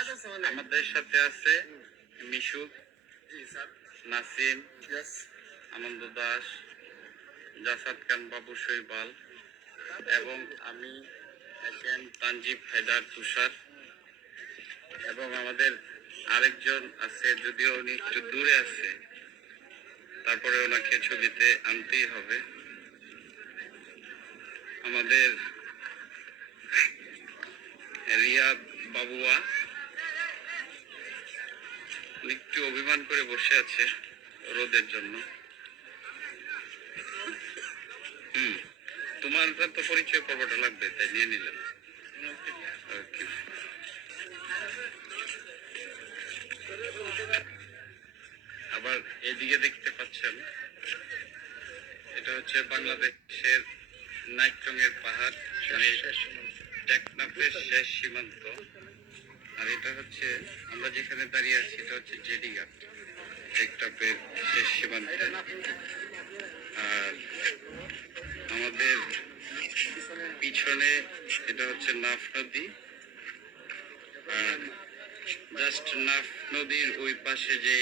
আমাদের সাথে আছে মিশু, নাসিম, আনন্দ দাস, জাসাদ খান, বাবু শৈবাল, এবং আমি একেন তানজিব হায়দার তুষার। এবং আমাদের আরেকজন আছে, যদিও উনি একটু দূরে আছে, তারপরে ওনাকে ছবিতে আনতেই হবে। আমাদের রিয়াদ বাবুয়া একটু অভিমান করে বসে আছে রোদের জন্য। তোমার তো পরিচয় পর্বটা লাগবে, তাই নিয়ে নিলাম. আবার এদিকে দেখতে পাচ্ছেন, এটা হচ্ছে বাংলাদেশের নাইট্রঙের পাহাড় মানে টেকনাফের শেষ সীমান্ত। আর এটা হচ্ছে, আমরা যেখানে দাঁড়িয়ে আছি, এটা হচ্ছে জেডি ঘাট টেকনাফের শেষ সীমান্তে। আর আমাদের পিছনে এটা হচ্ছে নাফ নদী। আর জাস্ট নাফ নদীর ওই পাশে যে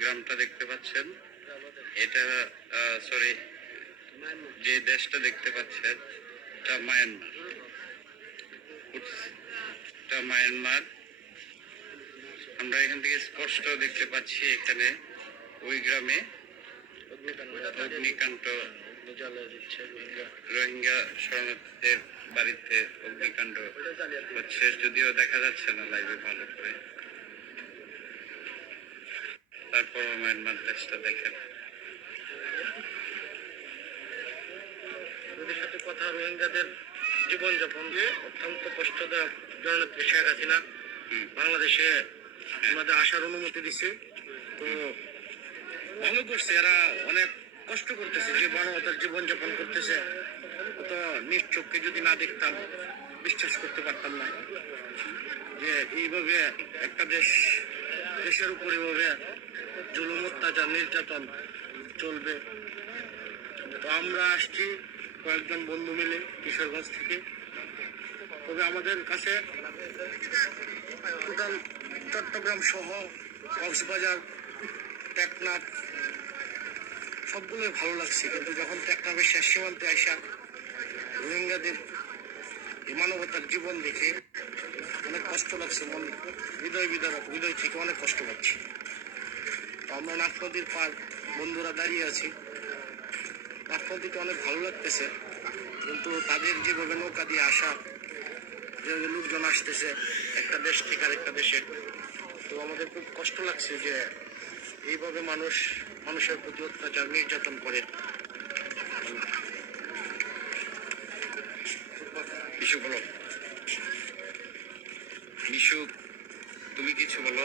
গ্রামটা দেখতে পাচ্ছেন, এটা সরি যে দেশটা দেখতে পাচ্ছেন, এটা মায়ানমার। এটা মায়ানমার। আমরা এখান থেকে স্পষ্ট দেখতে পাচ্ছি এখানে ওই গ্রামে অগ্নিকাণ্ড। রোহিঙ্গা। শরণার্থীদের বাড়িতে অগ্নিকাণ্ড হচ্ছে যদিও দেখা যাচ্ছে না লাইভে ভালো করে। তারপর মায়ানমার দেশটা দেখেন। ওদের সাথে কথা রোহিঙ্গাদের জীবনযাপন অত্যন্ত কষ্টদায়ক। জননেত্রী শেখ হাসিনা। বাংলাদেশে আমাদের আসার অনুমতি দিছে। তো ভালো করছে, এরা অনেক কষ্ট করতেছে, যে মানবতার জীবনযাপন করতেছে। তো নিজ চোখকে যদি না দেখতাম, বিশ্বাস করতে পারতাম না। যে এইভাবে একটা দেশ, দেশের উপর এইভাবে জুলুম, অত্যাচার, নির্যাতন চলবে। তো আমরা আসছি কয়েকজন বন্ধু মিলে কিশোরগঞ্জ থেকে। তবে আমাদের কাছে টোটাল চট্টগ্রাম সহ কক্সবাজার, টেকনাফ, সবগুলোই ভালো লাগছে। কিন্তু যখন টেকনাফের শেষ সীমান্তে আসা রোহিঙ্গাদের মানবতার জীবন দেখে অনেক কষ্ট লাগছে, মন হৃদয় বিদারক, হৃদয় থেকে অনেক কষ্ট পাচ্ছি। আমরা নাক নদীর পার বন্ধুরা দাঁড়িয়ে আছি। নাফনদীতে অনেক ভালো লাগতেছে, কিন্তু তাদের যেভাবে নৌকা দিয়ে আসা, যেভাবে লোকজন আসতেছে, একটা দেশ থেকে আরেকটা দেশে তো আমাদের খুব কষ্ট লাগছে যে এইভাবে মানুষ মানুষের প্রতি অত্যাচার নির্যাতন করে। মিশু বলো। মিশু তুমি কিছু বলো?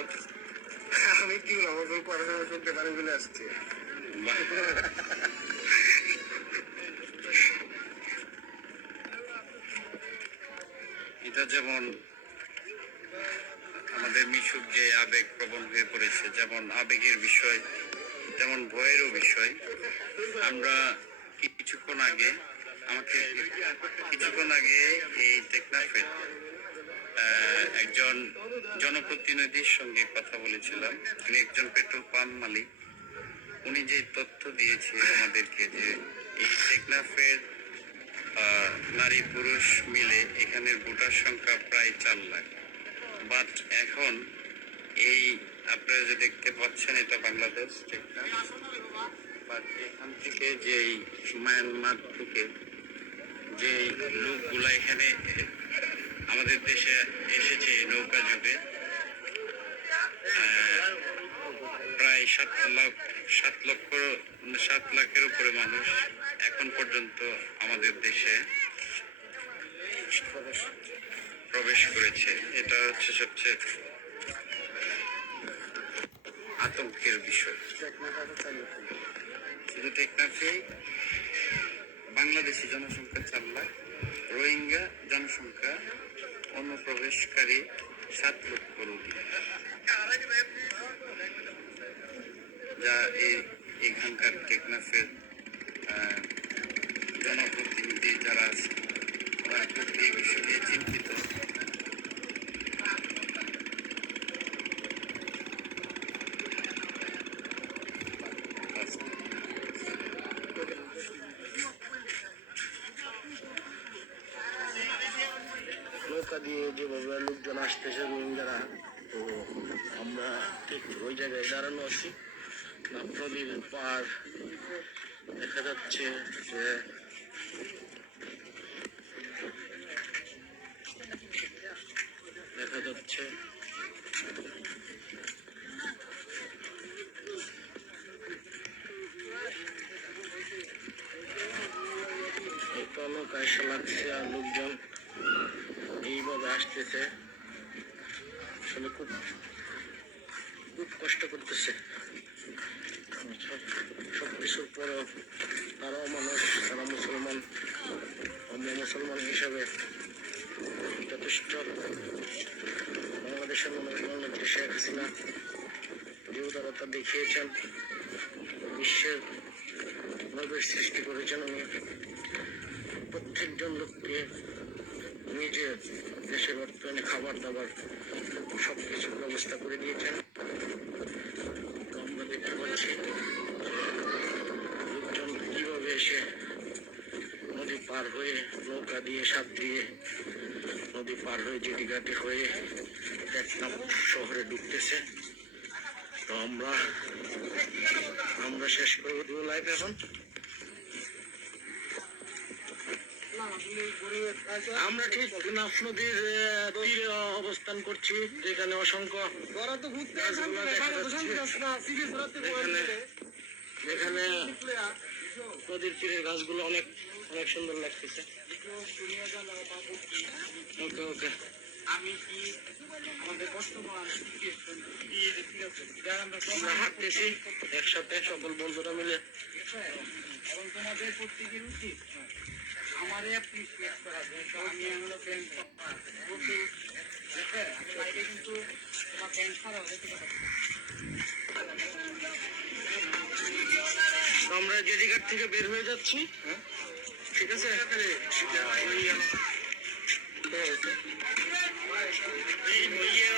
আমি কি বলব? আমার আরও শুনতে পারি বলে আসছে। এটা যেমন আমাদের মিশুক যে আবেগ প্রবণ হয়ে পড়েছে, যেমন আবেগের বিষয়, তেমন ভয়েরও বিষয়। আমরা কিছুক্ষণ আগে, আমাকে কিছুক্ষণ আগে এই টেকনাফের একজন জনপ্রতিনিধির সঙ্গে কথা বলেছিলাম। তিনি একজন পেট্রোল পাম্প মালিক। উনি যে তথ্য দিয়েছে আমাদেরকে যে এই টেকনাফের নারী পুরুষ মিলে এখানের ভোটার সংখ্যা প্রায় চার লাখ। বাট এখন এই আপনারা যে দেখতে পাচ্ছেন এটা বাংলাদেশ বাট এখান থেকে যে মায়ানমার থেকে যে লোকগুলা এখানে আমাদের দেশে এসেছে নৌকা যুগে প্রায় সাত লাখ, সাত লক্ষ, সাত লাখের উপরে মানুষ এখন পর্যন্ত আমাদের দেশে প্রবেশ করেছে। এটা হচ্ছে সবচেয়ে আতঙ্কের বিষয়। শুধু টেকনাফে বাংলাদেশি জনসংখ্যা চার লাখ, রোহিঙ্গা জনসংখ্যা অনুপ্রবেশকারী সাত লক্ষ রোগী। যা এই এখানকার টেকনাফের জনপ্রতিনিধি যারা আছে খুব এই বিষয়ে চিন্তিত দিয়ে যেভাবে লোকজন আসতেছে, রোহিঙ্গারা, তো আমরা ঠিক ওই জায়গায় দাঁড়ানো আছি। নদীর পার দেখা যাচ্ছে যে দেখা যাচ্ছে আর লোকজন এইভাবে আসতেছে। আসলে খুব খুব কষ্ট করতেছে। সব কিছুর পরেও তারাও মানুষ, তারা মুসলমান। আমরা মুসলমান হিসাবে যথেষ্ট বাংলাদেশের মনোনয়ন শেখ হাসিনা যে দেখিয়েছেন। বিশ্বের নবের সৃষ্টি করেছেন উনি। প্রত্যেকজন লোককে নিজে দেশের অর্থনে খাবার দাবার সব কিছুর ব্যবস্থা করে দিয়েছেন। আমরা দেখতে পাচ্ছি লোকজন কীভাবে এসে নদী পার হয়ে নৌকা দিয়ে সাপ দিয়ে নদী পার হয়ে জেটিঘাটি হয়ে টেকনাফ শহরে ঢুকতেছে। তো আমরা আমরা শেষ করে দিব লাইভ এখন। আমরা ঠিক নাফ নদীর তীরে অবস্থান করছি, যেখানে অসংখ্য নদীর তীরের গাছগুলো অনেক অনেক সুন্দর লাগতেছে। ওকে ওকে। আমরা হাঁটতেছি, একসাথে সকল বন্ধুরা মিলে। এবং তোমাদের প্রত্যেকের উচিত আমার অ্যাপ্রিসিয়েট করা যায় তো আমি হলো বাইরে কিন্তু তোমার আমরা জেডিঘাট থেকে বের হয়ে যাচ্ছি। ঠিক আছে? ঠিক আছে। এই নইয়ে